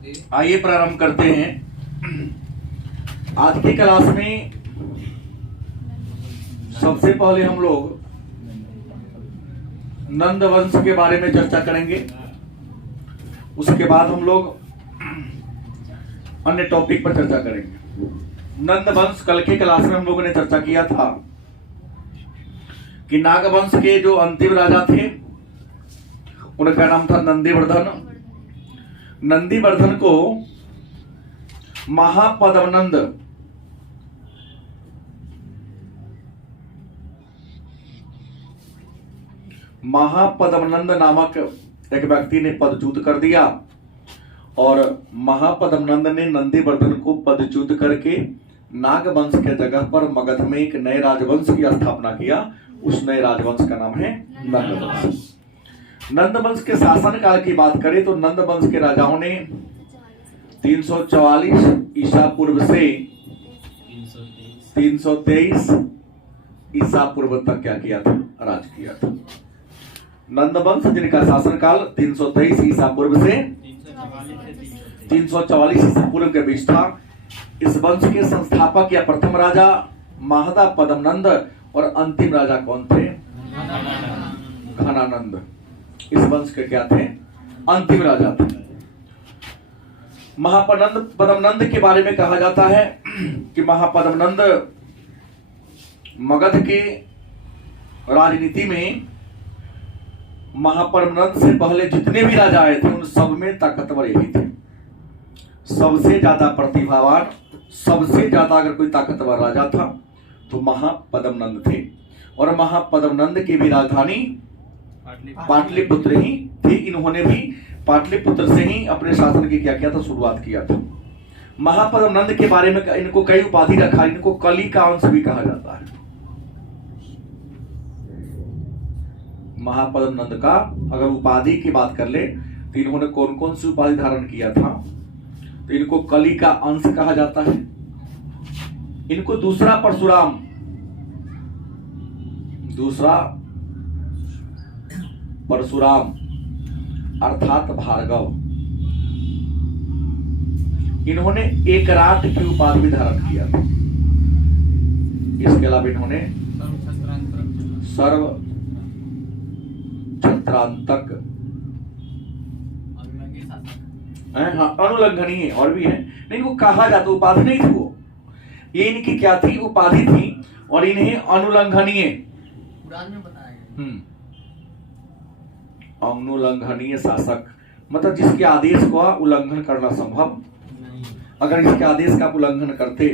आइए प्रारंभ करते हैं। आज की क्लास में सबसे पहले हम लोग नंद वंश के बारे में चर्चा करेंगे। उसके बाद हम लोग अन्य टॉपिक पर चर्चा करेंगे। नंद वंश, कल के क्लास में हम लोगों ने चर्चा किया था कि नाग वंश के जो अंतिम राजा थे उनका नाम था नंदीवर्धन। नंदीवर्धन को महापद्मनंद नामक एक व्यक्ति ने पदच्युत कर दिया और महापद्मनंद ने नंदीवर्धन को पदच्युत करके नाग वंश के जगह पर मगध में एक नए राजवंश की स्थापना किया। उस नए राजवंश का नाम है नंद वंश। नंद वंश के शासन काल की बात करें तो नंद वंश के राजाओं ने 344 ईसा पूर्व से 323 ईसा पूर्व तक क्या किया था? राज किया था। नंद वंश जिनका शासन काल 323 ईसा पूर्व से 344 ईसा पूर्व के बीच था। इस वंश के संस्थापक या प्रथम राजा महदा पद्मनंद और अंतिम राजा कौन थे? घनानंद। इस वंश के क्या थे? अंतिम राजा थे। महापद्मनंद के बारे में कहा जाता है कि महापद्मनंद मगध के राजनीति में महापद्मनंद से पहले जितने भी राजा आए थे उन सब में ताकतवर यही थे। सबसे ज्यादा प्रतिभावान, सबसे ज्यादा अगर कोई ताकतवर राजा था तो महापद्मनंद थे। और महापद्मनंद की भी राजधानी पाटलिपुत्र ही थी। इन्होंने भी पाटलिपुत्र से ही अपने शासन की क्या किया था? शुरुआत किया था। महापद्मनंद के बारे में इनको कई उपाधि रखा। इनको कली का अंश भी कहा जाता है। महापद्मनंद का अगर उपाधि की बात कर ले तो इन्होंने कौन कौन सी उपाधि धारण किया था? तो इनको कली का अंश कहा जाता है। इनको दूसरा परशुराम, अर्थात भार्गव, इन्होंने एकराट की उपाधि भी धारण किया था। इसके अलावा इन्होंने सर्व छत्रांतक, अनुलंघनीय और भी है। नहीं, इनको कहा जाता, उपाधि नहीं थी वो, ये इनकी क्या थी? उपाधि थी। और इन्हें अनुलंघनीय अनुलंघनीय शासक, मतलब जिसके आदेश का उल्लंघन करना संभव, अगर इसके आदेश का उल्लंघन करते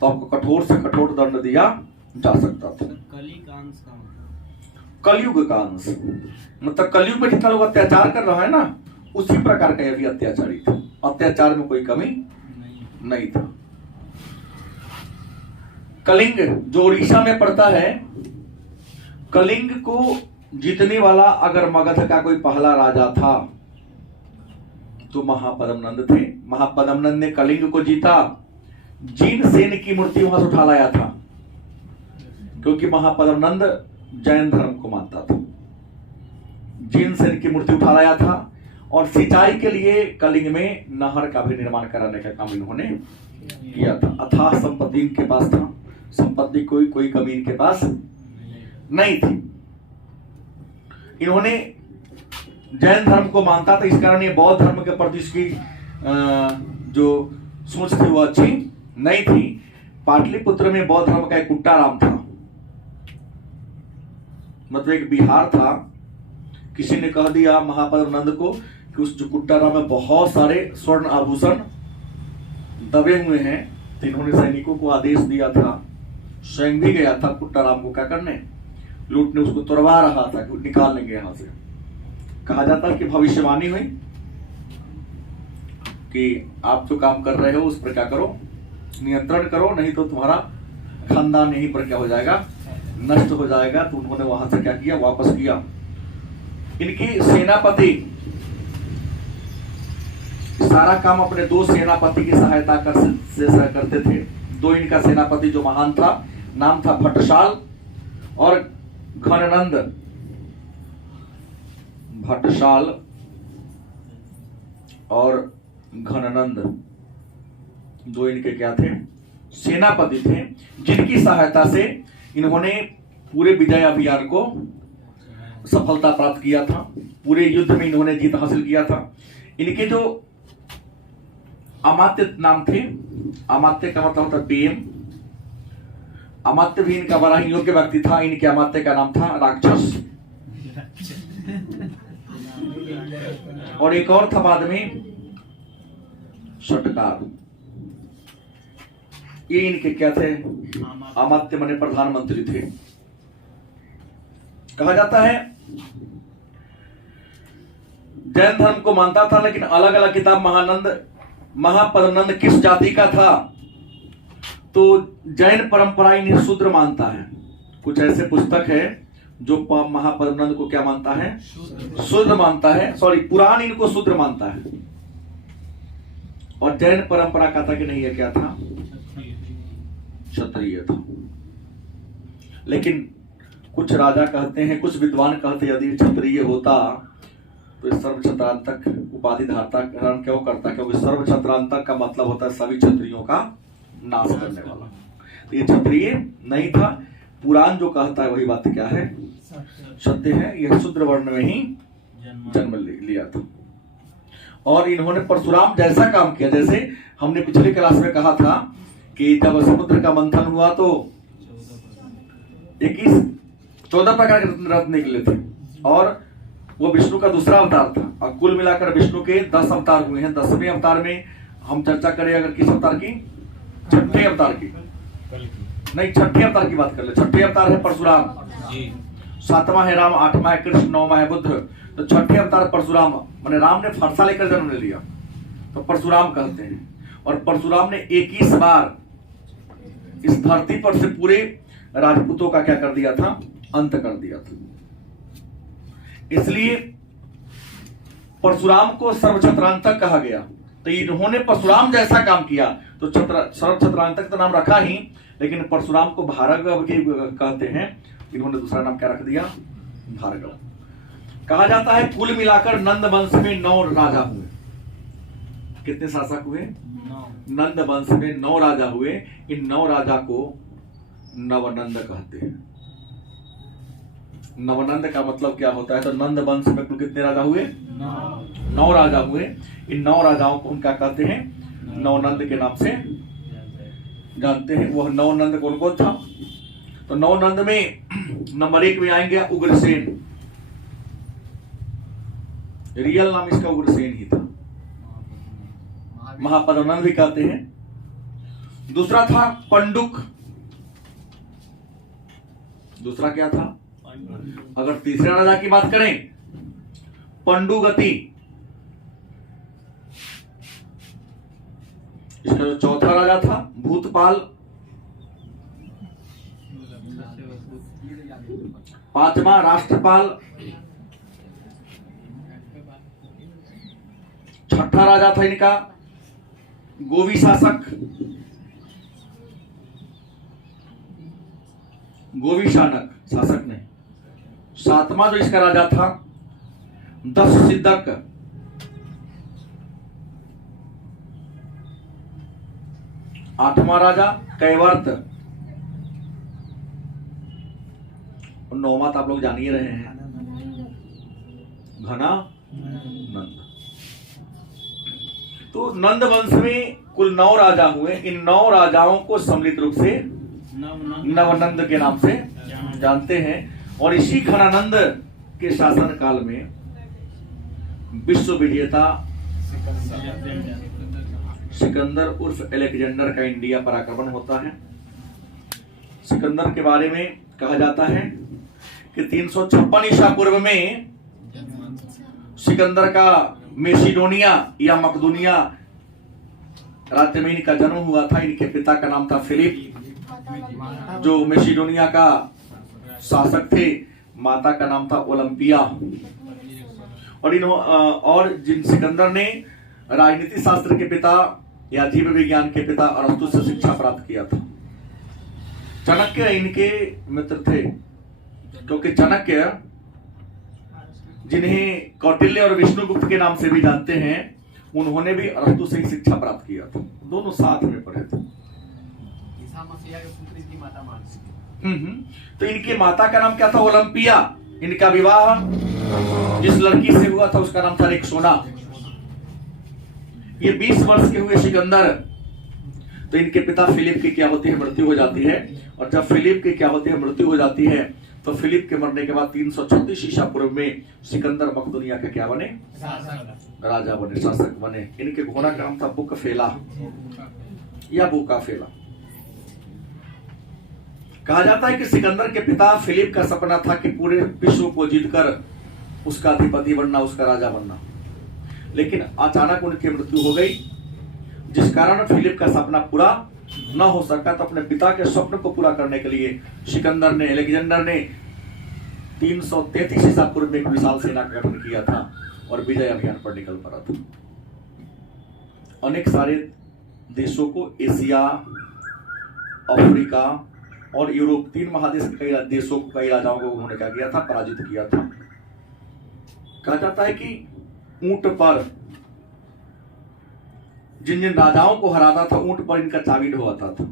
तो आपको कठोर से कठोर दंड दिया जा सकता था। कलयुग का अंश, मतलब कलयुग में जितना लोग अत्याचार कर रहा है ना, उसी प्रकार का यह भी अत्याचारी था। अत्याचार में कोई कमी नहीं था। कलिंग जो उड़ीसा में पड़ता है, कलिंग को जीतने वाला अगर मगध का कोई पहला राजा था तो महापद्मनंद थे। महापद्मनंद ने कलिंग को जीता। जिनसेन की मूर्ति वहां से उठा लाया था, क्योंकि महापद्मनंद जैन धर्म को मानता था। जिनसेन की मूर्ति उठा लाया था और सिंचाई के लिए कलिंग में नहर का भी निर्माण कराने का काम इन्होंने किया था। अथाह संपत्ति इनके पास था। संपत्ति कोई कमी इनके पास नहीं थी। इन्होंने जैन धर्म को मानता था, इस कारण ये बौद्ध धर्म के प्रति इसकी जो सोच थी वो अच्छी नहीं थी। पाटलिपुत्र में बौद्ध धर्म का एक कुट्टाराम था, मतलब एक बिहार था। किसी ने कह दिया महापद्मनंद को कि उस जो कुट्टाराम में बहुत सारे स्वर्ण आभूषण दबे हुए हैं, तो इन्होंने सैनिकों को आदेश दिया था। स्वयं भी गया था कुट्टाराम को क्या करने? लूटने। उसको तुड़वा रहा था कि निकाल लेंगे यहां से। कहा जाता है कि भविष्यवाणी हुई कि आप जो काम कर रहे हो उस पर क्या करो? नियंत्रण करो, नहीं तो तुम्हारा खानदान यहीं पर क्या हो जाएगा? नष्ट हो जाएगा। तो उन्होंने वहां से क्या किया? वापस किया। इनकी सेनापति सारा काम अपने दो सेनापति की सहायता से करते थे। दो इनका सेनापति जो महान था, नाम था भट्टशाल और घननंद। भट्टशाल और घनानंद, दो इनके क्या थे, सेनापति थे, जिनकी सहायता से इन्होंने पूरे विजय अभियान को सफलता प्राप्त किया था। पूरे युद्ध में इन्होंने जीत हासिल किया था। इनके जो अमात्य नाम थे, अमात्य का मतलब होता पीएम, अमात्य भी इनका बड़ा ही योग्य व्यक्ति था। इनके अमात्य का नाम था राक्षस, और एक और था बाद में षटकार। ये इनके क्या थे, अमात्य माने प्रधानमंत्री थे। कहा जाता है जैन धर्म को मानता था, लेकिन अलग अलग किताब महापद्मनंद किस जाति का था, तो जैन परंपरा इन्हें शूद्र मानता है। कुछ ऐसे पुस्तक है जो महापद्मनंद को क्या मानता है, शूद्र मानता है। सॉरी, पुराण इनको शूद्र मानता है, और जैन परंपरा कहता कि नहीं, है क्या था, क्षत्रिय था। लेकिन कुछ राजा कहते हैं, कुछ विद्वान कहते हैं यदि क्षत्रिय होता तो सर्वक्षत्रांतक उपाधि धारण क्यों करता, क्योंकि सर्वक्षत्रांतक का मतलब होता है सभी क्षत्रियों का नाश करने वाला। तो ये क्षत्रिय नहीं था। पुराण जो कहता है वही बात क्या है, सत्य है। यह शूद्र वर्ण में ही जन्म लिया था। और इन्होंने परशुराम जैसा काम किया, जैसे हमने पिछले क्लास में कहा था कि जब समुद्र का मंथन हुआ तो 14 प्रकार के रत्न निकले थे, और वो विष्णु का दूसरा अवतार था। और कुल मिलाकर विष्णु के 10 अवतार हुए हैं। 10वें अवतार में हम चर्चा करें अगर किस अवतार की, छठे अवतार की, नहीं छठे अवतार की बात कर ले। छठे अवतार है परशुराम, 7वां है राम, 8वां है कृष्ण, 9वां है बुद्ध। तो छठे अवतार परशुराम, माने राम ने फरसा लेकर जन्म ले लिया तो परशुराम कहते हैं। और परशुराम ने 21 बार इस धरती पर से पूरे राजपूतों का क्या कर दिया था, अंत कर दिया था। इसलिए परशुराम को सर्वक्षत्रांतक कहा गया। तो इन्होंने परशुराम जैसा काम किया तो सर्वक्षत्रांतक तो नाम रखा ही, लेकिन परशुराम को भार्गव कहते हैं। इन्होंने दूसरा नाम क्या रख दिया, भार्गव। कहा जाता है कुल मिलाकर नंद वंश में 9 राजा हुए। कितने शासक हुए, नंद वंश में 9 राजा हुए। इन 9 राजा को नवनंद कहते हैं। नवनंद का मतलब क्या होता है, तो नंद वंश में कुल कितने राजा हुए, 9 राजा हुए। इन 9 राजाओं को हम क्या कहते हैं, नवनंद के नाम से जानते हैं। वह नवनंद कौन कौन था, तो नवनंद में नंबर 1 में आएंगे उग्रसेन। रियल नाम इसका उग्रसेन ही था, महापद्मनंद भी कहते हैं। दूसरा था पंडुक। दूसरा क्या था, अगर तीसरे राजा की बात करें पंडुगति। इसका जो चौथा राजा था भूतपाल। 5वां राष्ट्रपाल। 6ठा राजा था इनका गोवी शासक, गोवी शासक ने। 7वां जो इसका राजा था दस सिद्धक। 8वां राजा कैवर्त। और 9वां तो आप लोग जान ही रहे हैं, घना नंद। तो नंद वंश में कुल 9 राजा हुए। इन 9 राजाओं को सम्मिलित रूप से नवनंद के नाम से जानते हैं। और इसी घनानंद के शासन काल में विश्व विजेता सिकंदर उर्फ अलेक्जेंडर का इंडिया पर आक्रमण होता है। सिकंदर के बारे में कहा जाता है कि 356 ईसा पूर्व में सिकंदर का मेसिडोनिया या मकदूनिया राज्य में इनका जन्म हुआ था। इनके पिता का नाम था फिलिप, जो मेसिडोनिया का शासक थे। माता का नाम था ओलंपिया। और जिन सिकंदर ने राजनीति शास्त्र के पिता या जीव विज्ञान के पिता अरस्तु से शिक्षा प्राप्त किया था। चाणक्य इनके मित्र थे, क्योंकि चाणक्य जिन्हें कौटिल्य और विष्णुगुप्त के नाम से भी जानते हैं, उन्होंने भी अरस्तु से ही शिक्षा प्राप्त किया था, दोनों साथ में पढ़े थे। ईसा मसीह के पुत्री की माता मानसी। तो इनकी माता का नाम क्या था? ओलंपिया। इनका विवाह जिस लड़की से हुआ था उसका नाम था रेक्सोना। ये 20 वर्ष के हुए सिकंदर। तो इनके पिता फिलिप की क्या होती है? मृत्यु हो जाती है। और जब फिलिप की क्या होती है? मृत्यु हो जाती है, तो फिलिप के मरने के बाद 336 ईसा पूर्व में सिकंदर मकदूनिया के क्या बने? राजा बने, शासक बने। इनके घोड़ा का नाम था बुकफेला या बुकाफेला। कहा जाता है कि सिकंदर के पिता फिलिप का सपना था कि पूरे विश्व को जीतकर उसका अधिपति बनना, उसका राजा बनना। लेकिन अचानक उनकी मृत्यु हो गई, जिस कारण फिलिप का सपना पूरा न हो सका। तो अपने पिता के स्वप्न को पूरा करने के लिए सिकंदर ने, अलेक्जेंडर ने 333 ईसा पूर्व में एक विशाल सेना का गठन किया था और विजय अभियान पर निकल पड़ा था। अनेक सारे देशों को, एशिया, अफ्रीका और यूरोप, 3 महादेश के कई देशों को, कई राजाओं को उन्होंने क्या किया था? पराजित किया था। कहा जाता है कि ऊंट पर जिन जिन राजाओं को हराता था, ऊंट पर इनका चाबी ढोता था।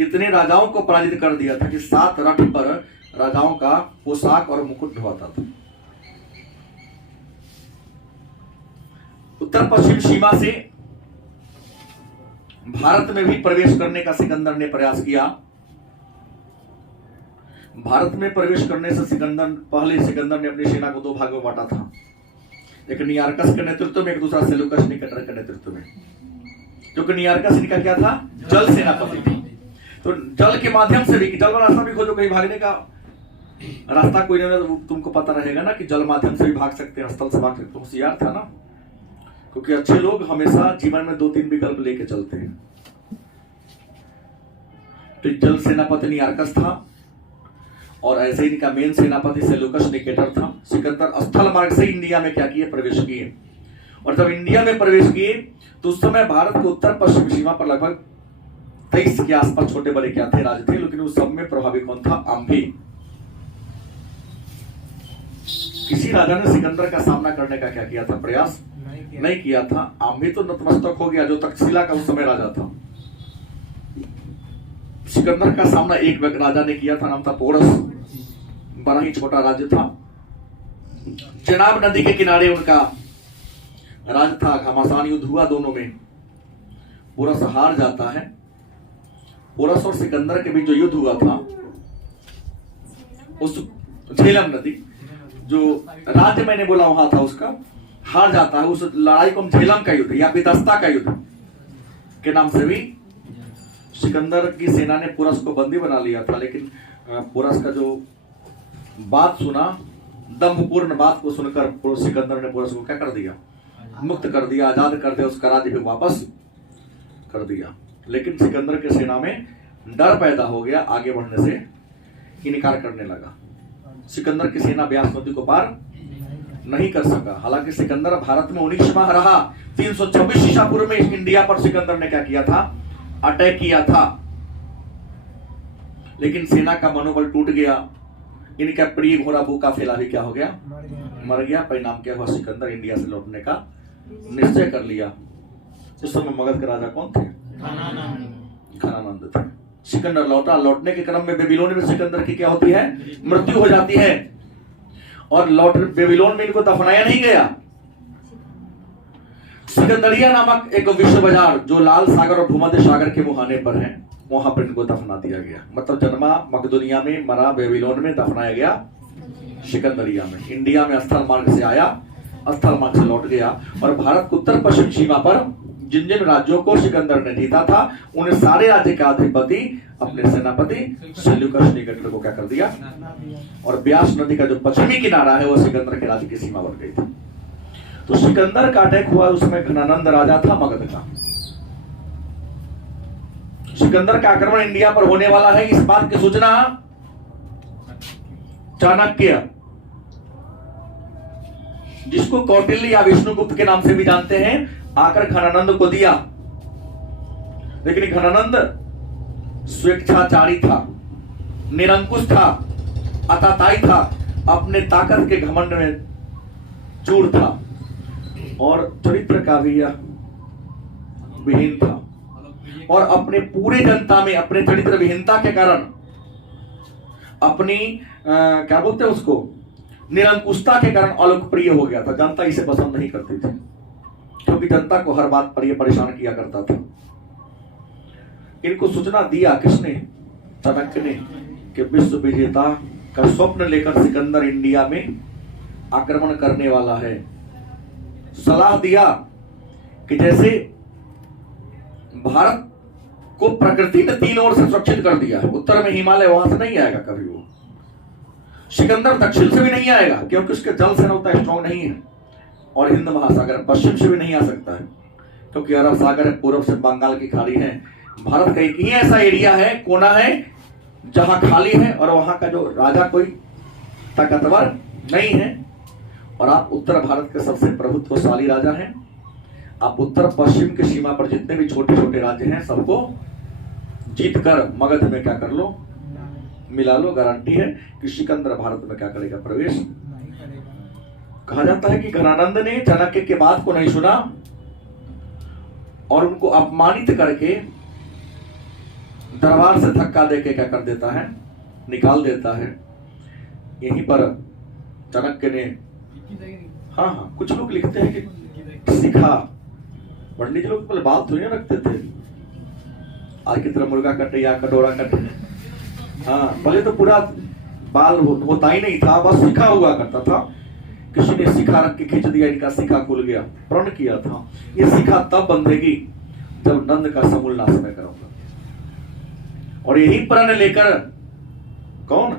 इतने राजाओं को पराजित कर दिया था कि 7 रथ पर राजाओं का पोशाक और मुकुट ढोता था। उत्तर पश्चिम सीमा से भारत में भी प्रवेश करने का सिकंदर ने प्रयास किया। भारत में प्रवेश करने से पहले सिकंदर ने अपनी सेना को 2 भागों में बांटा था। एक नियारकस के नेतृत्व में, एक दूसरा सेल्यूकस निकेटर के नेतृत्व में। क्योंकि नियारकस इनका क्या था? जल सेनापति था। तो जल के माध्यम से भी, जल का रास्ता भी खोजो, कहीं भागने का रास्ता कोई नहीं, तुमको पता रहेगा ना कि जल माध्यम से भी भाग सकते हैं, स्थल से भाग सकते हैं। होशियार था ना, क्योंकि अच्छे लोग हमेशा जीवन में 2-3 विकल्प लेके चलते हैं। तो जल सेनापति नियारकस था और ऐसे ही इनका मेन सेनापति सेल्यूकस निकेटर था। सिकंदर स्थल मार्ग से इंडिया में क्या किए? प्रवेश किए। और जब इंडिया में प्रवेश किए तो उस समय भारत के उत्तर पश्चिम सीमा पर लगभग 23 के आसपास छोटे बड़े क्या थे? राज्य थे। लेकिन उस सब में प्रभावी कौन था? आम्भी। किसी राजा ने सिकंदर का सामना करने का क्या किया था? प्रयास नहीं किया था। आम्भी तो नतमस्तक हो गया, जो तक्षशिला का उस समय राजा था। सिकंदर का सामना एक राजा ने किया था, नाम था पोरस। बड़ा ही छोटा राज्य था। चेनाब नदी के किनारे उनका राज था। घमासान युद्ध हुआ दोनों में, पोरस हार जाता है। पोरस और सिकंदर के बीच जो युद्ध हुआ था, उस झेलम नदी जो राज्य मैंने बोला वहां था, उसका हार जाता है। उस लड़ाई को हम झेलम का युद्ध या विदस्ता का युद्ध के नाम से भी, सिकंदर की सेना ने पोरस को बंदी बना लिया था। लेकिन पोरस का जो बात सुना, दम्भपूर्ण बात को सुनकर सिकंदर ने पोरस को क्या कर दिया? मुक्त कर दिया, आजाद कर दिया, उसका राज्य भी वापस कर दिया। लेकिन सिकंदर के सेना में डर पैदा हो गया, आगे बढ़ने से इनकार करने लगा। सिकंदर की सेना ब्यास नदी को पार नहीं कर सका। हालांकि सिकंदर भारत में 19 माह रहा। 326 ईसा पूर्व में इंडिया पर सिकंदर ने क्या किया था? अटैक किया था। लेकिन सेना का मनोबल टूट गया। इनका प्रिय घोड़ा बुकाफेला भी क्या हो गया? मर गया। परिणाम क्या हुआ? सिकंदर इंडिया से लौटने का निश्चय कर लिया। उस समय मगध के राजा कौन थे? घनानंद थे। सिकंदर लौटा। लौटने के क्रम में बेबीलोन में सिकंदर की क्या होती है? मृत्यु हो जाती है। और बेबीलोन में इनको दफनाया नहीं गया। सिकंदरिया नामक एक विश्व बाजार जो लाल सागर और भूमध्य सागर के मुहाने पर है, वहां पर इनको दफना दिया गया। मतलब जन्मा मकदूनिया में, मरा बेबीलोन में, दफनाया गया सिकंदरिया में। इंडिया में स्थल मार्ग से आया, स्थल मार्ग से लौट गया। और भारत के उत्तर पश्चिम सीमा पर जिन जिन राज्यों को सिकंदर ने जीता था, उन सारे राज्य का अधिपति अपने सेनापति सेल्यूकस निकेटर को क्या कर दिया? और ब्यास नदी का जो पश्चिमी किनारा है वो सिकंदर के राज्य की सीमा बन गई थी। तो सिकंदर का अटैक हुआ, उसमें घनानंद राजा था मगध का। सिकंदर का आक्रमण इंडिया पर होने वाला है, इस बात की सूचना चाणक्य, जिसको कौटिल्य या विष्णुगुप्त के नाम से भी जानते हैं, आकर घनानंद को दिया। लेकिन घनानंद स्वेच्छाचारी था, निरंकुश था, अताताई था, अपने ताकत के घमंड में चूर था। और चरित्र का भी यह विहीन था, और अपने पूरे जनता में अपने चरित्र विहीनता के कारण अपनी क्या बोलते हैं उसको, निरंकुशता के कारण अलोकप्रिय हो गया था। जनता इसे पसंद नहीं करती थी, क्योंकि जनता को हर बात पर यह परेशान किया करता था। इनको सूचना दिया किसने, चाणक्य ने, कि विश्व विजेता का स्वप्न लेकर सिकंदर इंडिया में आक्रमण करने वाला है। सलाह दिया कि जैसे भारत को प्रकृति ने 3 ओर से सुरक्षित कर दिया है, उत्तर में हिमालय, वहां से नहीं आएगा कभी वो। सिकंदर दक्षिण से भी नहीं आएगा, क्योंकि उसके जल सेना उतना स्ट्रॉन्ग नहीं है, और हिंद महासागर पश्चिम से भी नहीं आ सकता है, क्योंकि अरब सागर है, पूर्व से बंगाल की खाड़ी है। भारत का एक ही ऐसा एरिया है, कोना है, जहां खाली है, और वहां का जो राजा कोई ताकतवर नहीं है, और आप उत्तर भारत के सबसे प्रभुत्वशाली राजा हैं। आप उत्तर पश्चिम की सीमा पर जितने भी छोटे छोटे राज्य हैं सबको जीत कर मगध में क्या कर लो, मिला लो। गारंटी है कि सिकंदर भारत में क्या करेगा, प्रवेश। कहा जाता है कि घनानंद ने चाणक्य के बात को नहीं सुना और उनको अपमानित करके दरबार से धक्का देके क्या कर देता है, निकाल देता है। यहीं पर चाणक्य ने, हाँ, कुछ लोग लिखते हैं कि सीखा। पंडित लोग पहले बात थोड़ी ना रखते थे, आज की तरह मुर्गा कटे या कटोरा कटे। हाँ, पहले तो पूरा बाल होता ही नहीं था, बस सीखा हुआ करता था। किसी ने सीखा रख के खींच दिया, इनका सीखा खुल गया, प्रण किया था ये सीखा तब बंधेगी जब नंद का समूल नाश मैं करूंगा। और यही प्रण लेकर कौन,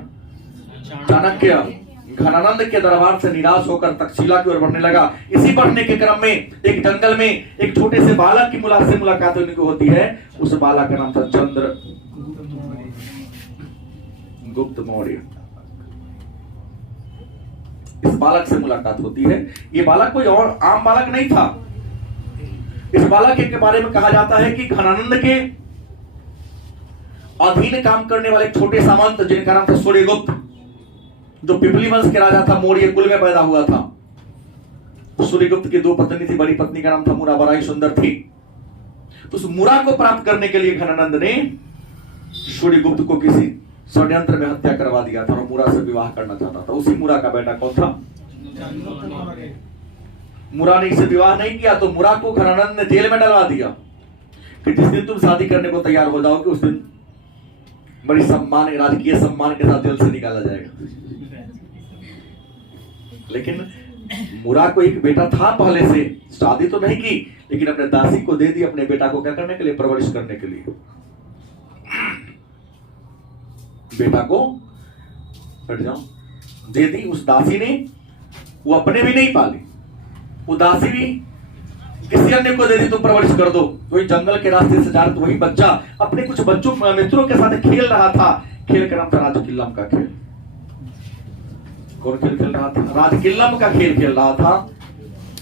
चाणक्य घनानंद के दरबार से निराश होकर तक्षशिला की ओर बढ़ने लगा। इसी बढ़ने के क्रम में एक जंगल में एक छोटे से बालक की मुलाकात होती है। उस बालक का नाम था चंद्रगुप्त मौर्य। इस बालक से मुलाकात होती है। ये बालक कोई और आम बालक नहीं था। इस बालक के बारे में कहा जाता है कि घनानंद के अधीन काम करने वाले एक छोटे सामंत, जिनका नाम था सूर्यगुप्त, जो पिपली वंश के राजा था, मौर्य कुल में पैदा हुआ था। सूर्यगुप्त की 2 पत्नी थी, बड़ी पत्नी का नाम था मुरा, बड़ा ही सुंदर थी। तो उस मुरा को प्राप्त करने के लिए घनानंद ने सूर्यगुप्त को किसी षड्यंत्र में हत्या करवा दिया था और मुरा से विवाह करना चाहता था। उसी मुरा का बेटा कौन था, मुरा ने इसे विवाह नहीं किया तो मुरा को घनानंद ने जेल में डलवा दिया कि जिस दिन तुम शादी करने को तैयार हो जाओगे उस दिन बड़ी सम्मान, राजकीय सम्मान के साथ जेल से निकाला जाएगा। लेकिन मुरा को एक बेटा था पहले से, शादी तो नहीं की, लेकिन अपने दासी को दे दी अपने बेटा को क्या करने के लिए, परवरिश करने के लिए। बेटा को बैठ जाओ दे दी उस दासी ने। वो अपने भी नहीं पाली, वो दासी भी किसी अन्य को दे दी, तुम परवरिश कर दो। वही जंगल के रास्ते से जा रहा, तो वही बच्चा अपने कुछ बच्चों मित्रों के साथ खेल रहा था। खेल का नाम था राजकिल्लम का खेल। कौन खेल खेल रहा था, राजकिल्लम का खेल खेल रहा था।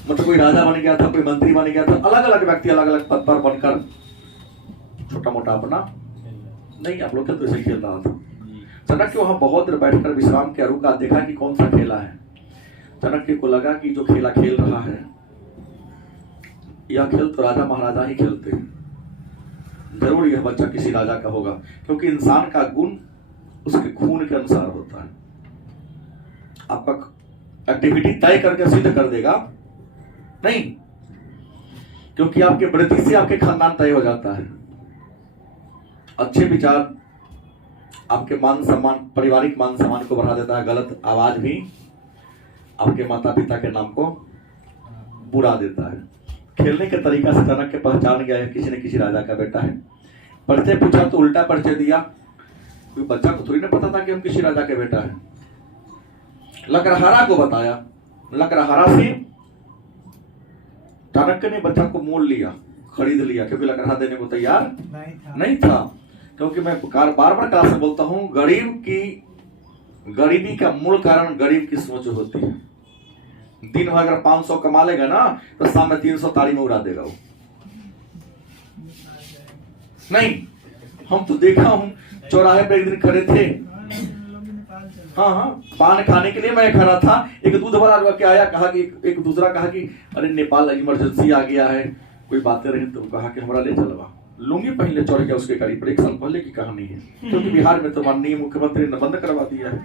मतलब कोई राजा बन गया था, कोई मंत्री बन गया था, अलग अलग व्यक्ति अलग अलग पद पर बनकर छोटा मोटा अपना नहीं, आप लोग तो ऐसे खेल रहा था। चाणक्य वहां बहुत देर बैठकर विश्राम के रुका, देखा कि कौन सा खेला है। चाणक्य को लगा कि जो खेला खेल रहा है यह खेल तो राजा महाराजा ही खेलते हैं, जरूर यह बच्चा किसी राजा का होगा, क्योंकि इंसान का गुण उसके खून के अनुसार होता है। आपका एक्टिविटी तय करके सिद्ध कर देगा नहीं, क्योंकि आपके वृत्ति से आपके खानदान तय हो जाता है। अच्छे विचार आपके मान सम्मान, पारिवारिक मान सम्मान को बढ़ा देता है, गलत आवाज भी आपके माता पिता के नाम को बुरा देता है। खेलने के तरीका से चाणक्य पहचान गया है किसी न किसी राजा का बेटा है। परिचय पूछा तो उल्टा परिचय दिया, क्योंकि बच्चा को थोड़ी ना पता था कि हम किसी राजा के बेटा है। लकड़हारा को बताया, लकड़हारा से चाणक्य ने बच्चा को मोल लिया, खरीद लिया, क्योंकि लकड़हारा देने को तैयार नहीं था। क्योंकि मैं बार बार क्लास में बोलता हूं, गरीबी का मूल कारण गरीब की सोच होती है। दिन भर अगर 500 कमा लेगा ना तो शाम में 300 ताड़ी में उड़ा देगा वो। नहीं, हम तो देखा हूं, चौराहे पे एक दिन खड़े थे, हाँ हाँ, पान खाने के लिए मैं खड़ा था, एक दूध वाला लड़का के आया, कहा कि एक दूसरा कहा कि अरे नेपाल इमरजेंसी आ गया है, कोई बातें रही, तो कहा कि हमारा ले चलवा, लुंगी पहन ले चढ़ गया उसके गाड़ी पर। 1 साल पहले की कहानी है, क्योंकि बिहार में तो माननीय मुख्यमंत्री ने बंद करवा दिया है।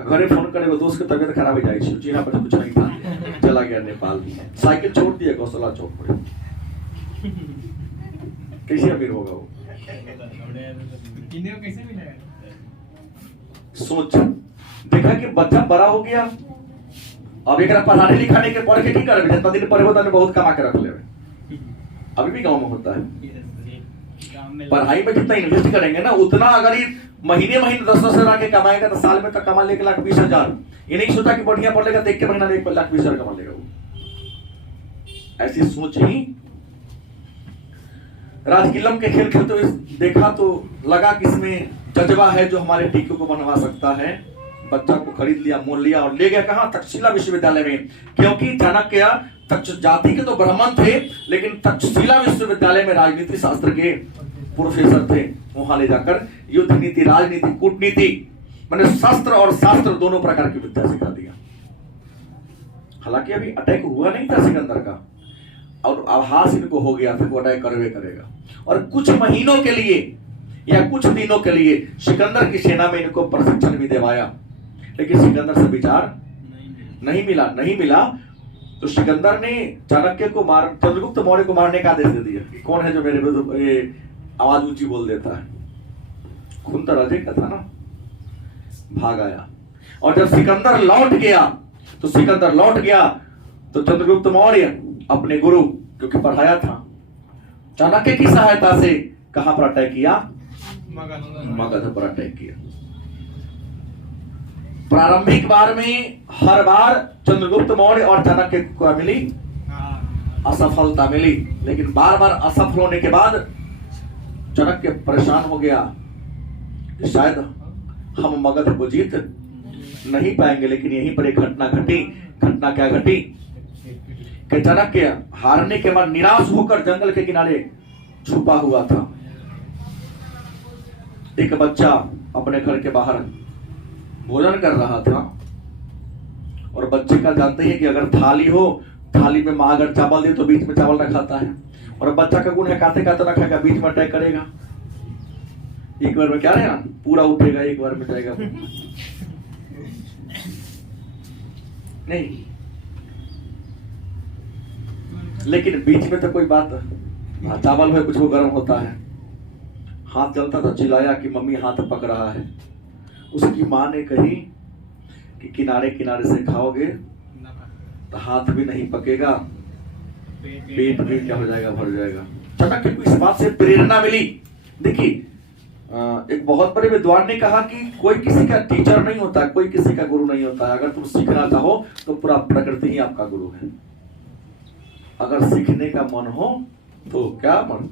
घरे फोन करे वो दोस्त की तबियत खराब हो जाएगी, जी हाँ, पर कुछ नहीं था, चला गया नेपाल, साइकिल छोड़ दिया गौसला चौक पर। कैसे अमीर होगा वो? कैसे मिलेगा? सोच, देखा कि बच्चा बड़ा हो गया, अब एक पढ़ाने लिखाने के पढ़ के ठीक कर, जितना दिन पढ़े होता है बहुत कमा के रख ले। अभी भी गांव में होता है, पढ़ाई में जितना इन्वेस्ट करेंगे ना उतना, अगर ये महीने 10-10 हजार के कमाएगा तो साल में तक कमा लेगा 1,20,000। ये नहीं सोचा कि बढ़िया पढ़ लेगा, देख के महीना 1,20,000 कमा लेगा वो। ऐसी सोच ही राजगिलम के खेल खेलते हुए देखा तो लगा कि इसमें जज्बा है जो हमारे टीके को बनवा सकता है। बच्चा को खरीद लिया, मोल लिया और ले गया कहां? तक्षशिला विश्वविद्यालय में, क्योंकि चाणक्य तक्ष जाति के तो ब्राह्मण थे, लेकिन तक्षशिला विश्वविद्यालय में राजनीति शास्त्र के प्रोफेसर थे। वहां ले जाकर युद्ध नीति, राजनीति, कूटनीति, मैंने शस्त्र और शास्त्र दोनों प्रकार की विद्या सिखा दिया। हालांकि अभी अटैक हुआ नहीं था सिकंदर का, और आभास इनको हो गया था कि अटैक करवे करेगा, और कुछ महीनों के लिए या कुछ दिनों के लिए सिकंदर की सेना में इनको प्रशिक्षण भी दिलवाया, लेकिन सिकंदर से विचार नहीं मिला। तो सिकंदर ने चाणक्य को चंद्रगुप्त मौर्य को मारने का आदेश दे दिया कि कौन है जो मेरे विरुद्ध आवाज ऊंची बोल देता है। खून तो राजे का था ना। भाग आया, और जब सिकंदर लौट गया तो चंद्रगुप्त मौर्य अपने गुरु, क्योंकि पढ़ाया था, चाणक्य की सहायता से कहां पर अटैक किया? मगध पर अटैक किया। प्रारंभिक बार में हर बार चंद्रगुप्त मौर्य और चाणक्य को मिली असफलता मिली, लेकिन बार बार असफल होने के बाद चाणक्य परेशान हो गया कि शायद हम मगध को जीत नहीं पाएंगे। लेकिन यहीं पर एक घटना घटी। घटना क्या घटी कि चाणक्य हारने के बाद निराश होकर जंगल के किनारे छुपा हुआ था। एक बच्चा अपने घर के बाहर भोजन कर रहा था, और बच्चे का जानते हैं कि अगर थाली हो, थाली में माँ अगर चावल दे तो बीच में चावल रखाता है, और बच्चा का गुण है खाते खाते ना खाएगा, बीच में अटैक करेगा। एक बार में क्या रहेगा, पूरा उठेगा, एक बार में जाएगा नहीं। लेकिन बीच में तो कोई बात, चावल है कुछ वो गर्म होता है, हाथ चलता था, चिल्लाया कि मम्मी हाथ पक रहा है। उसकी माँ ने कही कि किनारे किनारे से खाओगे तो हाथ भी नहीं पकेगा, पेट भी क्या हो जाएगा, भर जाएगा। चाणक्य को इस बात से प्रेरणा मिली। देखिए, एक बहुत बड़े विद्वान ने कहा कि कोई किसी का टीचर नहीं होता, कोई किसी का गुरु नहीं होता है। अगर तुम सीखना चाहो तो पूरा प्रकृति ही आपका गुरु है। अगर सीखने का मन हो तो क्या मन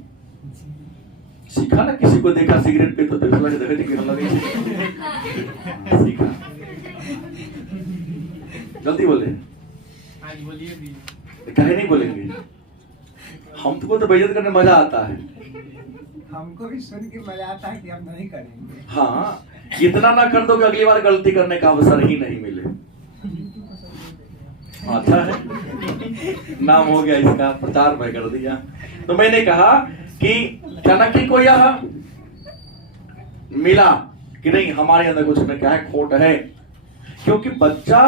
सीखा ना, किसी को देखा सिगरेट पीते तो सीखा। जल्दी बोले, कहे नहीं बोलेंगे। हम तो बेइज्जत करने मजा आता है, हमको भी सुन के मजा आता है कि हम नहीं करेंगे। हाँ, इतना ना कर दो कि अगली बार गलती करने का अवसर ही नहीं मिले। अच्छा है, नाम हो गया इसका, प्रचार मैं कर दिया। तो मैंने कहा कि चाणक्य को यह मिला कि नहीं, हमारे अंदर कुछ में क्या है, खोट है। क्योंकि बच्चा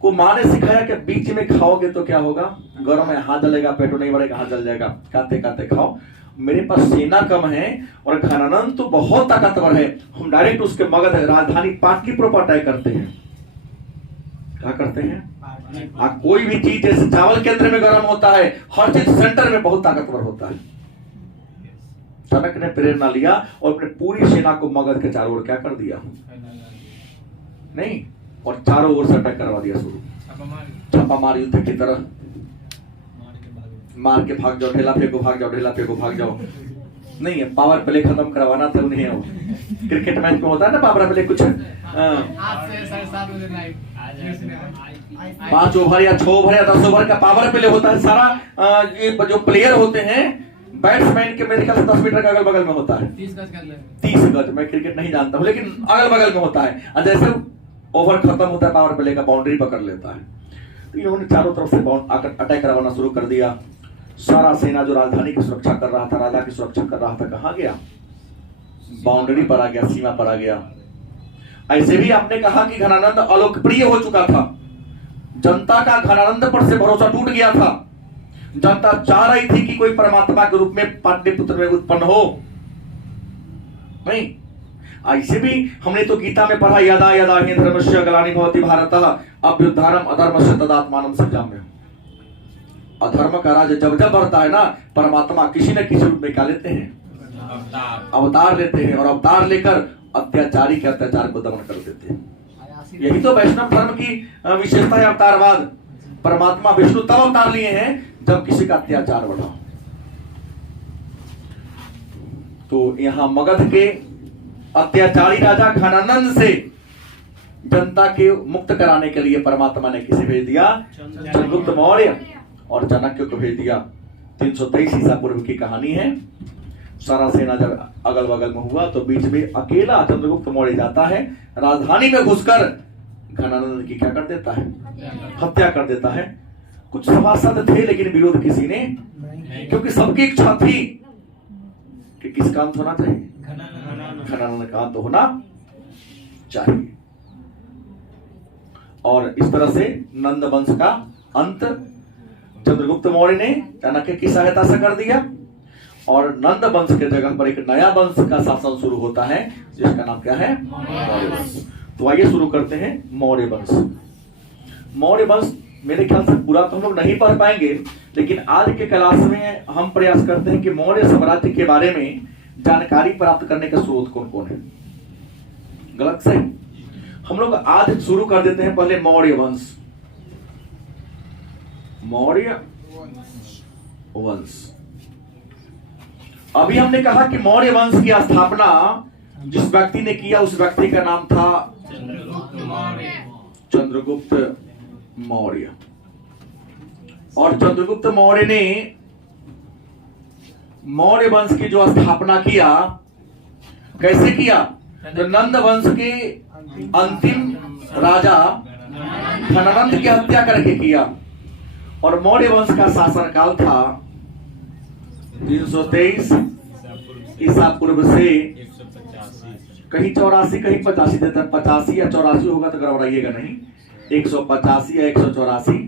को माँ ने सिखाया कि बीच में खाओगे तो क्या होगा, गर्म है, हाथ जलेगा, पेट नहीं भरेगा, हाथ जल जाएगा, खाते खाते खाओ। मेरे पास सेना कम है और घनानंद तो बहुत ताकतवर है, हम डायरेक्ट उसके मगध राजधानी पाटलिपुत्र पर अटैक करते हैं। क्या करते हैं? कोई भी चीज जैसे चावल केंद्र में गर्म होता है, हर चीज सेंटर में बहुत ताकतवर होता है। चाणक्य ने प्रेरणा लिया और अपने पूरी सेना को मगध के चारों ओर क्या कर दिया, नहीं, और चारों ओर से अटैक करवा दिया शुरू। छापामार युद्ध की तरह, मार के भाग जाओ, ढेला फेंको भाग जाओ, ढेला फेंको भाग जाओ। नहीं है, पावर प्ले खत्म करवाना था उन्हें। वो क्रिकेट मैच में होता है ना पावर प्ले, कुछ 5 ओवर या 6 ओवर या 10 ओवर का पावर प्ले होता है। सारा ये जो प्लेयर होते हैं बैट्समैन के मेरे ख्याल से 10 मीटर का अगल बगल में होता है, 30 गज कर ले 30 गज। मैं क्रिकेट नहीं जानता हूं लेकिन अगल बगल में होता है। और जैसे ओवर खत्म होता है पावर प्ले का, बाउंड्री पकड़ लेता है। तो इन्होंने चारों तरफ से अटैक करवाना शुरू कर दिया। सारा सेना जो राजधानी की सुरक्षा कर रहा था, राजा की सुरक्षा कर रहा था, कहां गया? बाउंड्री पर आ गया, सीमा पर आ गया। ऐसे भी आपने कहा कि घनानंद अलोकप्रिय हो चुका था, जनता का घनानंद पर से भरोसा टूट गया था। जनता चाह रही थी कि कोई परमात्मा के रूप में पाटलिपुत्र में उत्पन्न हो। नहीं, ऐसे भी हमने तो गीता में पढ़ा, यदा यदा हि धर्मस्य ग्लानि भवति भारतः अभ्युत्थानम अधर्मस्य तदात्मानं सृजाम्यहम्। अधर्म का राज जब जब बढ़ता है ना, परमात्मा किसी न किसी रूप में क्या लेते हैं? अवतार लेते हैं, और अवतार लेकर अत्याचारी के अत्याचार को दमन कर देते हैं। यही तो वैष्णव धर्म की विशेषता है, अवतारवाद। परमात्मा विष्णु तब अवतार लिए हैं जब किसी का अत्याचार बढ़ा। तो यहां मगध के अत्याचारी राजा घनानंद से जनता के मुक्त कराने के लिए परमात्मा ने किसे भेज दिया? चंद्रगुप्त मौर्य और चाणक्य को भेज दिया। 323 ईसा पूर्व की कहानी है। सारा सेना जब अगल बगल में हुआ तो बीच में अकेला चंद्रगुप्त मौर्य जाता है, राजधानी में घुसकर घनानंद की क्या कर देता है? हत्या कर देता है। कुछ सभासद थे लेकिन विरोध किसी ने, क्योंकि सबकी इच्छा थी कि किसका अंत होना चाहिए? घनानंद का अंत होना चाहिए। और इस तरह से नंद वंश का अंत चंद्रगुप्त मौर्य ने चाणक्य की सहायता से कर दिया, और नंद वंश के जगह पर एक नया वंश का शासन शुरू होता है जिसका नाम क्या है? मौर्य वंश। तो आइए शुरू करते हैं मौर्य वंश। मौर्य वंश मेरे ख्याल से पूरा तो हम लोग नहीं पढ़ पाएंगे, लेकिन आज के क्लास में हम प्रयास करते हैं कि मौर्य साम्राज्य के बारे में जानकारी प्राप्त करने का स्रोत कौन कौन है। गलत सही? हम लोग आज शुरू कर देते हैं पहले मौर्य वंश। मौर्य वंश। अभी हमने कहा कि मौर्य वंश की स्थापना जिस व्यक्ति ने किया उस व्यक्ति का नाम था चंद्रगुप्त मौर्य। और चंद्रगुप्त मौर्य ने मौर्य वंश की जो स्थापना किया, कैसे किया? तो नंद वंश के अंतिम राजा घनानंद की हत्या करके किया। और मौर्य वंश का शासनकाल था 323 ईसा पूर्व से कहीं 84 कहीं 85 देता है। 85 या 84 होगा तो गड़बड़ाइएगा नहीं, 185 या 184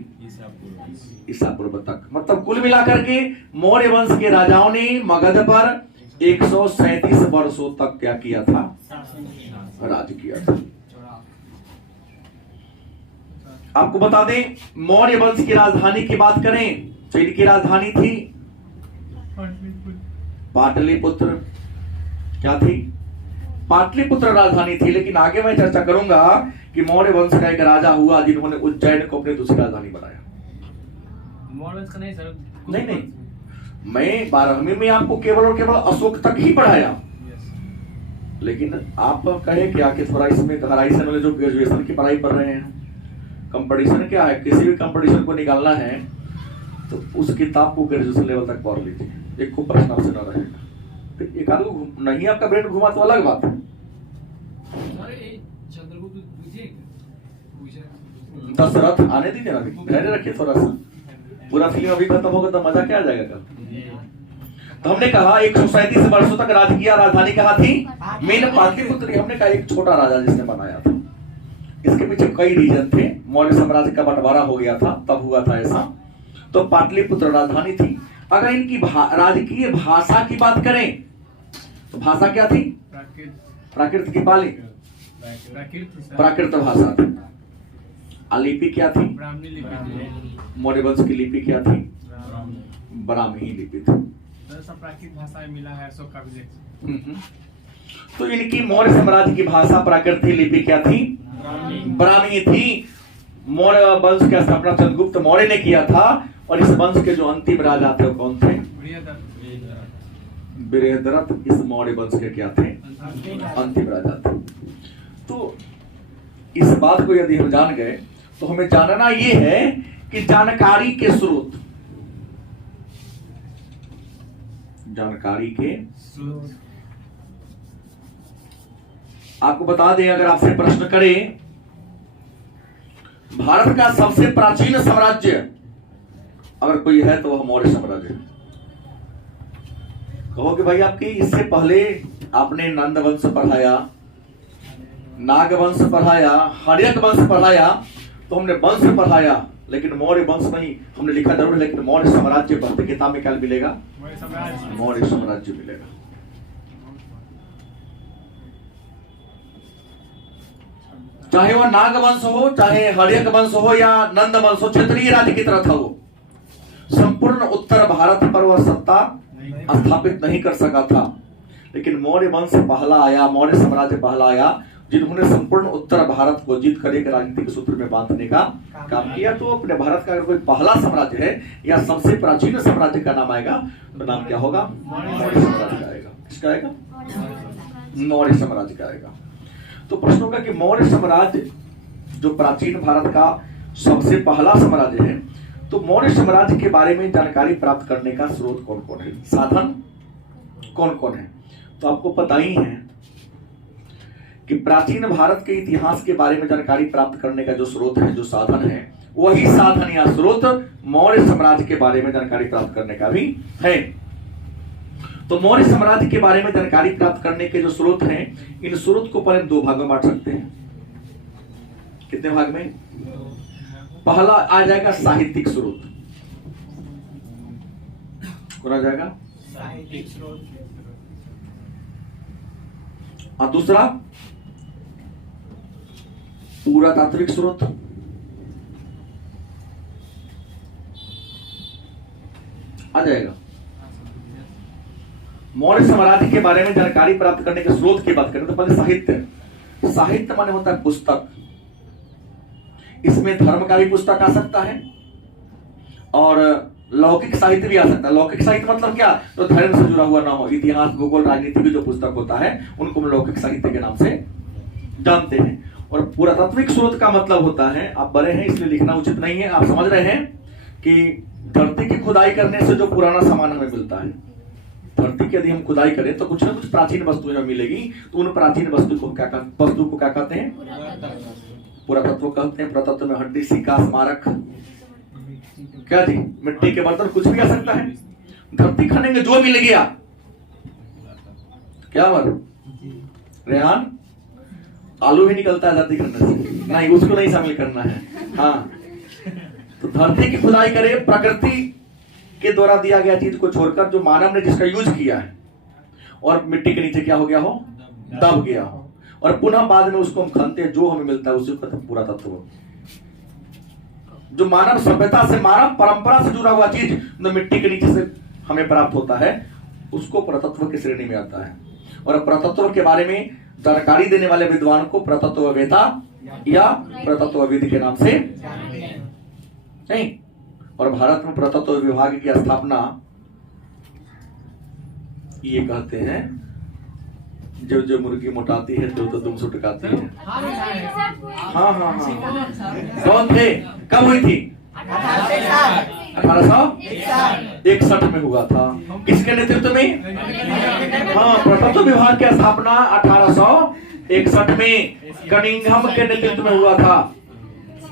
ईसा पूर्व तक। मतलब कुल मिलाकर के मौर्य वंश के राजाओं ने मगध पर 137 वर्षों तक क्या किया था? राज किया था। आपको बता दें, मौर्य वंश की राजधानी की बात करें तो इनकी राजधानी थी पाटलिपुत्र। क्या थी? पाटलिपुत्र राजधानी थी। लेकिन आगे मैं चर्चा करूंगा कि मौर्य वंश का एक राजा हुआ जिन्होंने उज्जैन को अपनी दूसरी राजधानी बनाया। मौर्य वंश का नहीं सर? नहीं, मैं 12वीं में आपको केवल और केवल अशोक तक ही पढ़ाया। लेकिन आप कहे क्या कि थोड़ा इसमें गहराई से मतलब जो ग्रेजुएशन की पढ़ाई कर रहे हैं, कंपटीशन क्या है, किसी भी कंपटीशन को निकालना है तो उस किताब को ग्रेजुएशन लेवल तक पढ़ लीजिए, एक को प्रश्न आपसे न रहेगा। फिर एक आदमी नहीं आपका ब्रेन घुमा तो अलग बात है। दशरथ आने दीजिए ना, अभी धैर्य रखिए थोड़ा सा, पूरा फिल्म अभी खत्म होगा तो मजा क्या आ जाएगा कल। तो हमने कहा 137 वर्षों तक राज किया। राजधानी कहाँ थी? मेन पाटलिपुत्र। हमने कहा एक छोटा राजा जिसने बनाया था। इसके पीछे कई रीजन थे। मौर्य साम्राज्य का बंटवारा हो गया था, तब हुआ था ऐसा। तो पाटलिपुत्र राजधानी थी। अगर इनकी राजकीय भाषा की बात करें तो भाषा क्या थी? प्राकृत की पाली, प्राकृत भाषा थी। लिपि क्या थी? मौर्य वंश की लिपि क्या थी? ब्राह्मी लिपि थी। प्राकृत भाषा मिला है अशोक का भी। तो इनकी मौर्य साम्राज्य की भाषा प्राकृत लिपि क्या थी? ब्राह्मी थी। मौर्य वंश की स्थापना चंद्रगुप्त मौर्य ने किया था। और इस वंश के जो अंतिम राजा थे वो कौन थे? बृहद्रथ इस मौर्य वंश के क्या थे? अंतिम राजा थे। तो इस बात को यदि हम जान गए तो हमें जानना यह है कि जानकारी के स्रोत, जानकारी के। आपको बता दें, अगर आपसे प्रश्न करे भारत का सबसे प्राचीन साम्राज्य अगर कोई है तो वह मौर्य साम्राज्य है। कहो कि भाई आपकी इससे पहले आपने नंद वंश पढ़ाया, नाग वंश पढ़ाया, हर्यक वंश पढ़ाया, तो हमने वंश पढ़ाया लेकिन मौर्य वंश नहीं। हमने लिखा जरूर है लेकिन मौर्य साम्राज्य पढ़ते किताब में क्या मिलेगा? मौर्य साम्राज्य मिलेगा। चाहे वह नाग वंश हो, चाहे हर्यक वंश हो या नंद वंश हो, क्षेत्रीय राज्य की तरह था वो। संपूर्ण उत्तर भारत पर वह सत्ता स्थापित नहीं कर सका था, लेकिन मौर्य वंश पहला आया, मौर्य साम्राज्य पहला आया, जिन्होंने संपूर्ण उत्तर भारत को जीत कर एक राजनीतिक सूत्र में बांधने का काम किया। तो अपने भारत का अगर कोई पहला साम्राज्य है या सबसे प्राचीन साम्राज्य का नाम आएगा तो नाम क्या होगा? मौर्य साम्राज्य का आएगा। किसका आएगा? मौर्य साम्राज्य का आएगा। तो प्रश्न होगा कि मौर्य साम्राज्य जो प्राचीन भारत का सबसे पहला साम्राज्य है, तो मौर्य साम्राज्य के बारे में जानकारी प्राप्त करने का स्रोत कौन कौन है, साधन कौन कौन है? तो आपको पता ही है कि प्राचीन भारत के इतिहास के बारे में जानकारी प्राप्त करने का जो स्रोत है, जो साधन है, वही साधन या स्रोत मौर्य साम्राज्य के बारे में जानकारी प्राप्त करने का भी है। तो मौर्य साम्राज्य के बारे में जानकारी प्राप्त करने के जो स्रोत हैं, इन स्रोत को पहले दो भागों में बांट सकते हैं। कितने भाग में? पहला आ जाएगा साहित्यिक स्रोत। कौन आ जाएगा? साहित्यिक स्रोत। और दूसरा पुरातात्विक स्रोत। आ जाएगा। मौर्य साम्राज्य के बारे में जानकारी प्राप्त करने के स्रोत की बात करें तो पहले साहित्य। साहित्य माने होता है पुस्तक। इसमें धर्म का भी पुस्तक आ सकता है और लौकिक साहित्य भी आ सकता है। लौकिक साहित्य मतलब क्या? तो धर्म से जुड़ा हुआ ना हो, इतिहास, भूगोल, राजनीति की जो पुस्तक होता है उनको हम लौकिक साहित्य के नाम से जानते हैं। और पुरातात्विक स्रोत का मतलब होता है, आप बड़े हैं इसलिए लिखना उचित नहीं है, आप समझ रहे हैं कि धरती की खुदाई करने से जो पुराना सामान हमें मिलता है, धरती की यदि हम खुदाई करें तो कुछ ना कुछ प्राचीन वस्तुएं हमें मिलेगी, तो उन प्राचीन वस्तु को क्या कहते हैं? पुरातत्व कहते हैं। पुरातत्व में हड्डी, सिक्का, स्मारक, क्या जी, मिट्टी के बर्तन, कुछ भी आ सकता है। धरती खनेंगे जो मिल गया, क्या बात रेहान? आलू भी निकलता है धरती खनने से, नहीं उसको नहीं शामिल करना है। हाँ, तो धरती की खुदाई करे, प्रकृति के द्वारा दिया गया चीज को छोड़कर जो मानव ने जिसका यूज किया है और मिट्टी के नीचे क्या हो गया हो? दब गया हो, और पुनः बाद में उसको हम खनते हैं, जो हमें मिलता है उसी को पुरातत्व। जो मानव सभ्यता से, मानव परंपरा से जुड़ा हुआ चीज जो मिट्टी के नीचे से हमें प्राप्त होता है उसको पुरातत्व की श्रेणी में आता है। और पुरातत्व के बारे में जानकारी देने वाले विद्वान को पुरातत्ववेत्ता या पुरातत्वविद के नाम से नहीं। और भारत में पुरातत्व विभाग की स्थापना ये कहते हैं, जो जो मुर्गी मोटाती है तो दुम सुटकाती है। हाँ हाँ हाँ, कौन थे? कब हुई थी? 1861 में हुआ था। किसके नेतृत्व में? हाँ, पुरातत्व विभाग की स्थापना 1861 में कनिंघम के नेतृत्व में हुआ था।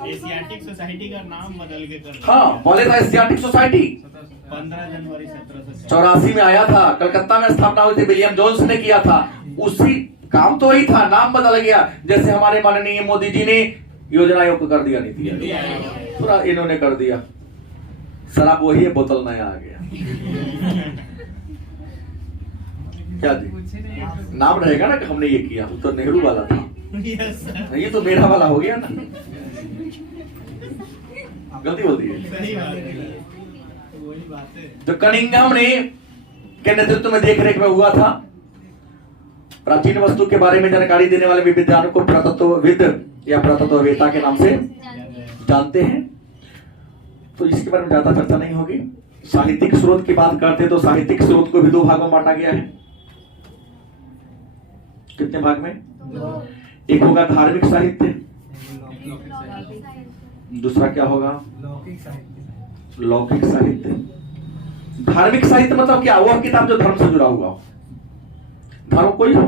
एशियाटिक सोसाइटी का नाम बदल के कर, हाँ बोले था एशियाटिक सोसाइटी 15 जनवरी 1784 में आया था। कलकत्ता में स्थापना हुई थी, विलियम जोन्स ने किया था। उसी काम तो वही था, नाम बदल गया। जैसे हमारे माननीय मोदी जी ने योजना आयोग को कर दिया, नीति आयोग पूरा इन्होंने कर दिया। शराब वही है, बोतल नया आ गया। क्या जी, नाम रहेगा ना कि हमने ये किया, तो नेहरू वाला था, ये तो मेरा वाला हो गया ना। गलती बोल दी है। तो कनिंघम ने के नेतृत्व में देखरेख में हुआ था। प्राचीन वस्तु के बारे में जानकारी देने वाले विद्वान को पुरातत्वविद या पुरातत्ववेत्ता के नाम से जानते हैं। तो इसके बारे में ज्यादा चर्चा नहीं होगी। साहित्यिक स्रोत की बात करते हैं तो साहित्यिक स्रोत को भी दो भागों में बांटा गया है। कितने भाग में? एक होगा धार्मिक साहित्य, दूसरा क्या होगा? लौकिक साहित्य। धार्मिक साहित्य मतलब क्या? वह किताब जो धर्म से जुड़ा हुआ हो। धर्म कोई हो,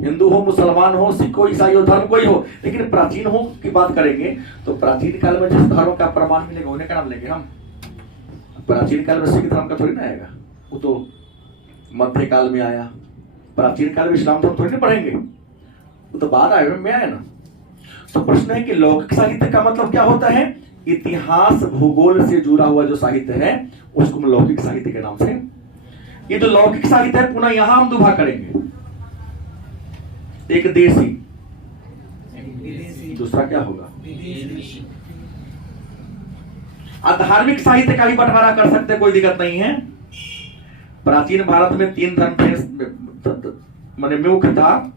हिंदू हो, मुसलमान हो, सिख हो, ईसाई हो, धर्म कोई हो, लेकिन प्राचीन हो की बात करेंगे तो प्राचीन काल में जिस धर्म का प्रमाण मिलेगा उन्हें का नाम लेंगे हम। प्राचीन काल में सिख धर्म का थोड़ी ना आएगा, वो तो मध्य काल में आया। प्राचीन काल में इस्लाम धर्म थोड़ी ना पढ़ेंगे, वो तो बाद आए में आया ना। तो प्रश्न है कि लौकिक साहित्य का मतलब क्या होता है? इतिहास भूगोल से जुड़ा हुआ जो साहित्य है उसको हम लौकिक साहित्य के नाम से। ये जो लौकिक साहित्य है पुनः यहां हम दुभा करेंगे, एक देसी, दूसरा क्या होगा? धार्मिक साहित्य का भी बंटवारा कर सकते, कोई दिक्कत नहीं है। प्राचीन भारत में 3 धर्म थे, माने मुख्य था।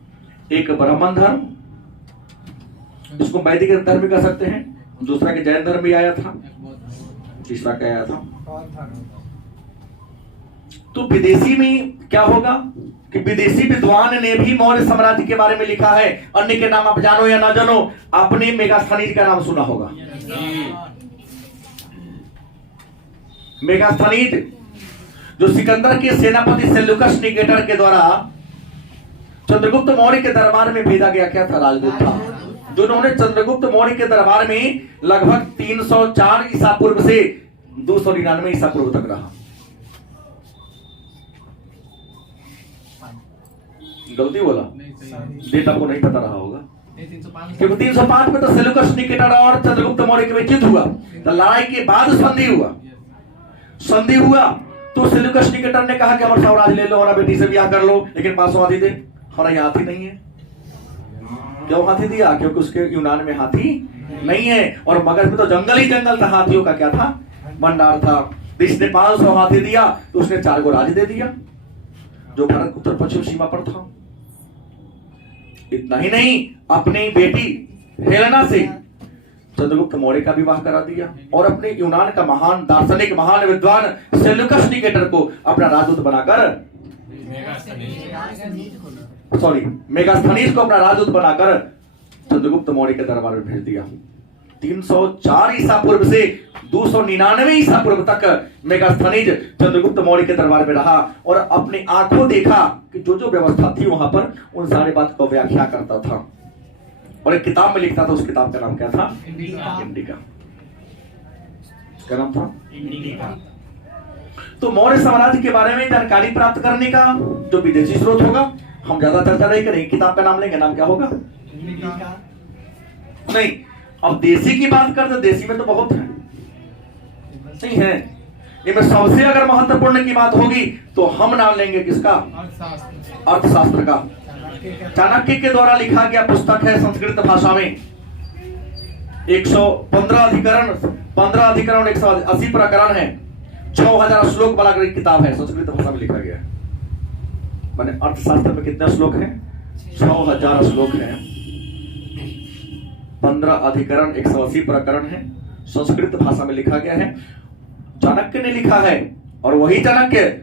एक ब्राह्मण धर्म, इसको वैदिक धर्म भी कह सकते हैं, दूसरा के जैन धर्म भी आया था, तीसरा क्या आया था? तो विदेशी में क्या होगा कि विदेशी विद्वान ने भी मौर्य साम्राज्य के बारे में लिखा है। अन्य के नाम आप जानो या ना जानो, आपने मेगास्थनीज का नाम सुना होगा। मेगास्थनीज जो सिकंदर के सेनापति सेल्यूकस निकेटर के द्वारा चंद्रगुप्त मौर्य के दरबार में भेजा गया क्या था? राजदूत था, जो उन्होंने चंद्रगुप्त मौर्य के दरबार में लगभग 304 ईसा पूर्व से 299 ईसा पूर्व तक रहा। गलती बोला? डेट आपको नहीं पता रहा होगा, क्योंकि 305 में तो सेल्यूकस निकेटर और चंद्रगुप्त मौर्य के बीच युद्ध हुआ। तो लड़ाई के बाद संधि हुआ तो सेल्यूकस निकेटर ने कहा कि हमारा साम्राज्य ले लो और बेटी से ब्याह कर लो, लेकिन 500 हाथी दे। हमारा यहाँ हाथी नहीं है। क्यों हाथी दिया? क्योंकि उसके यूनान में हाथी नहीं है, और मगध में तो जंगल ही जंगल था, हाथियों का क्या था? भंडार था। इसने 500 हाथी दिया तो उसने 4 गो राज्य दे दिया जो भारत उत्तर पश्चिम सीमा पर था। इतना ही नहीं, अपनी बेटी हेलेना से चंद्रगुप्त मौर्य का विवाह करा दिया और अपने यूनान का महान दार्शनिक, महान विद्वान सेल्यूकस निकेटर को अपना राजदूत बनाकर, मेगास्थनीज को अपना राजदूत बनाकर चंद्रगुप्त मौर्य के दरबार में भेज दिया। 304 ईसा पूर्व से 299 ईसा पूर्व तक मेगास्थनीज चंद्रगुप्त मौर्य के दरबार में रहा और अपनी आंखों देखा कि जो जो व्यवस्था थी वहां पर उन सारी बात को व्याख्या करता था और एक किताब में लिखता था। उस किताब का नाम क्या था? इंडिका। क्या नाम था? इंडिका। तो मौर्य साम्राज्य के बारे में जानकारी प्राप्त करने का जो विदेशी स्रोत होगा, हम ज्यादा चर्चा नहीं करेंगे, किताब का नाम लेंगे। नाम क्या होगा? नहीं, अब देसी की बात करते, देसी में तो बहुत है, नहीं है। इनमें सबसे अगर महत्वपूर्ण की बात होगी तो हम नाम लेंगे किसका? अर्थशास्त्र का। चाणक्य के द्वारा लिखा गया पुस्तक है संस्कृत भाषा में। 115 अधिकरण, 15 अधिकरण, 180 प्रकरण है, 6000 श्लोक वाला किताब है, संस्कृत भाषा में लिखा गया है। माने अर्थशास्त्र में कितने श्लोक हैं? 6000 श्लोक हैं, 15 अधिकरण, 180 प्रकरण है, संस्कृत भाषा में लिखा गया है। चाणक्य ने लिखा है, और वही चाणक्य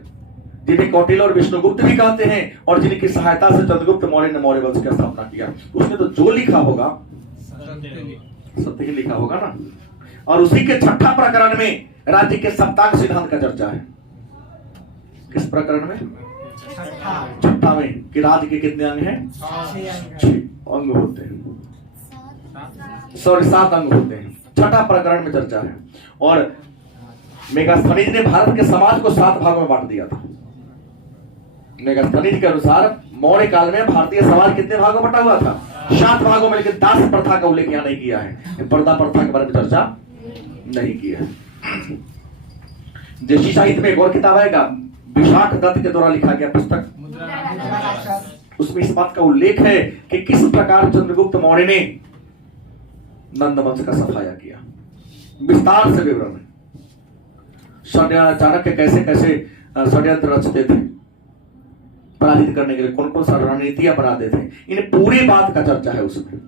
जिन्हें कौटिल्य और विष्णुगुप्त भी कहते हैं और जिनकी सहायता से चंद्रगुप्त मौर्य ने मौर्य वंश की स्थापना किया। उसने तो जो लिखा होगा सत्य ही लिखा होगा ना। और उसी के 6ठा प्रकरण में राज्य के सप्तांग सिद्धांत का चर्चा है। किस प्रकरण में? 6ठा में कि राज्य के कितने अंग हैं? 6 अंग होते हैं, 7 अंग होते हैं। 6ठा प्रकरण में चर्चा है। और मेगास्थनीज ने भारत के समाज को 7 भागों में बांट दिया था। मेगास्थनीज के अनुसार मौर्य काल में भारतीय समाज कितने भागों में बटा हुआ था? 7 भागों में, लेकिन दास प्रथा का उल्लेख यहां नहीं किया है। पर्दा प्रथा के बारे में चर्चा नहीं किया है। देशी साहित्य में एक और किताब आएगा, विशाख दत्त के द्वारा लिखा गया पुस्तक। उसमें इस बात का उल्लेख है कि किस प्रकार चंद्रगुप्त मौर्य ने नंद वंश का सफाया किया, विस्तार से विवरण है। चाणक्य कैसे कैसे षड्यंत्र रचते थे पराजित करने के लिए, कौन कौन सा रणनीतियां बनाते थे, इन पूरी बात का चर्चा है उसमें।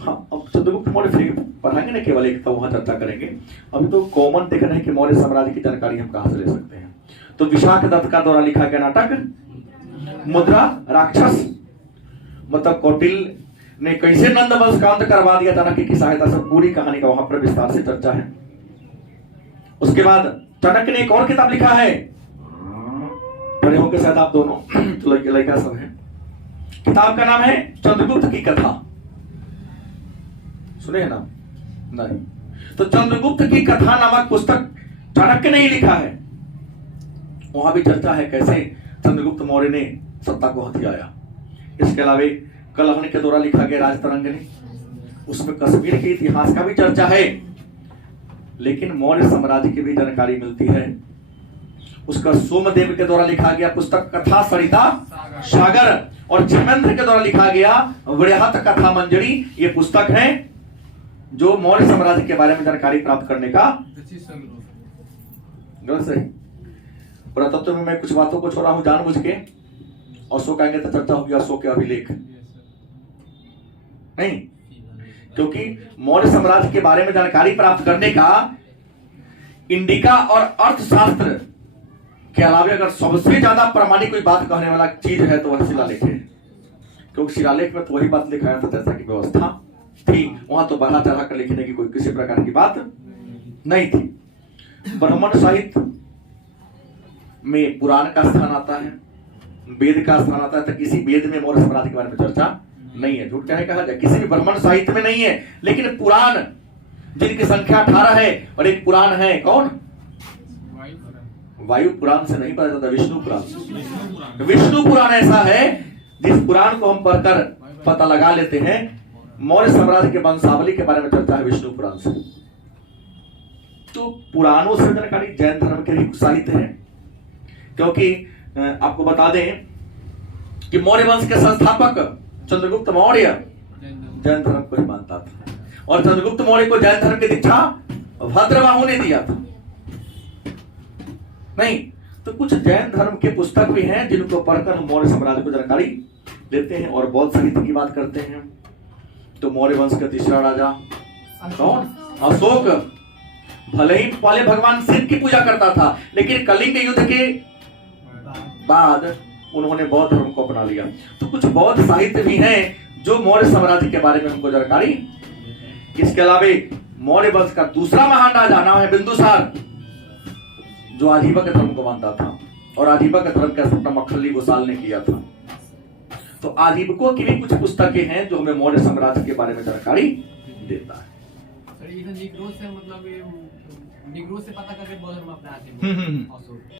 हाँ, अब चंद्रगुप्त मौर्य फिर पढ़ाएंगे ना, केवल एक तो वहां चर्चा करेंगे। अभी तो कॉमन देख रहे हैं कि मौर्य साम्राज्य की जानकारी हम कहां से ले सकते हैं। तो विशाख दत्त का द्वारा लिखा गया नाटक मुद्रा राक्षस, मतलब कौटिल्य ने कैसे नंद वंश का अंत करवा दिया चाणक्य की सहायता से, पूरी कहानी का वहां पर विस्तार से चर्चा है। उसके बाद चाणक्य ने एक और किताब लिखा है, पढ़े हो के शायद आप दोनों, तो लड़का सब है। किताब का नाम है चंद्रगुप्त की कथा। सुने हैं नाम? नहीं। तो चंद्रगुप्त की कथा नामक पुस्तक चाणक्य ने ही लिखा है। वहां भी चर्चा है कैसे चंद्रगुप्त मौर्य ने सत्ता को हथियाया। इसके अलावा कलहन के द्वारा लिखा गया राजतरंगिणी, उसमें कश्मीर के इतिहास का भी चर्चा है। लेकिन मौर्य साम्राज्य की भी जानकारी मिलती है। उसका सोमदेव के द्वारा लिखा गया पुस्तक कथा सरिता सागर और क्षेमेंद्र के द्वारा लिखा गया वृहत कथा मंजरी, ये पुस्तक है जो मौर्य साम्राज्य के बारे में जानकारी प्राप्त करने का गलत सही। पुरातत्व में मैं कुछ बातों को छोड़ा हूं जानबूझ के। अशोक आएंगे तो चर्चा होगी अशोक के अभिलेख नहीं, क्योंकि मौर्य साम्राज्य के बारे में जानकारी प्राप्त करने का इंडिका और अर्थशास्त्र के अलावा अगर सबसे ज्यादा प्रामाणिक कोई बात कहने वाला चीज है तो वह शिलालेख है। क्योंकि शिलालेख में तो वही बात लिखाया था जैसा की व्यवस्था थी, वहां तो बढ़ा चढ़ा कर लिखने की कोई किसी प्रकार की बात नहीं थी। ब्राह्मण साहित्य में पुराण का स्थान आता है, वेद का स्थान आता है, तो किसी वेद में मौर्य साम्राज्य के बारे में चर्चा नहीं है। झूठ चाहे कहा जाए, किसी भी ब्राह्मण साहित्य में नहीं है। लेकिन पुराण जिनकी संख्या 18 है और एक पुराण है, कौन? वायु पुराण से नहीं पता चलता, विष्णु पुराण। विष्णु पुराण ऐसा है जिस पुराण को हम पढ़कर पता लगा लेते हैं मौर्य साम्राज्य के वंशावली के बारे में चर्चा है विष्णु पुराण से। तो पुराणों से जानकारी जैन धर्म के भी साहित्य है। क्योंकि आपको बता दें कि मौर्य वंश के संस्थापक चंद्रगुप्त मौर्य जैन धर्म को ही मानता था और चंद्रगुप्त मौर्य को जैन धर्म की दीक्षा भद्रबाहु ने दिया था। नहीं तो कुछ जैन धर्म के पुस्तक भी हैं जिनको पढ़कर हम मौर्य साम्राज्य को जानकारी लेते हैं और बौद्ध साहित्य की बात करते हैं। तो मौर्य वंश का तीसरा राजा कौन? अशोक। भले ही पहले भगवान शिव की पूजा करता था, लेकिन कलिंग युद्ध के बाद उन्होंने बौद्ध धर्म को अपना लिया। तो कुछ बौद्ध साहित्य भी हैं जो मौर्य साम्राज्य के बारे में हमको जानकारी। इसके अलावा मौर्य वंश का दूसरा महान राजा नाम है बिंदुसार, जो आजीवक धर्म को मानता था और आजीवक धर्म का स्थापना मखल्ली गोसाल ने किया था। तो आजीवकों की भी कुछ पुस्तकें हैं जो हमें मौर्य साम्राज्य के बारे में जानकारी देता है। सर ये निग्रो से मतलब ये निग्रो से पता करके बौद्ध धर्म अपनाते हैं।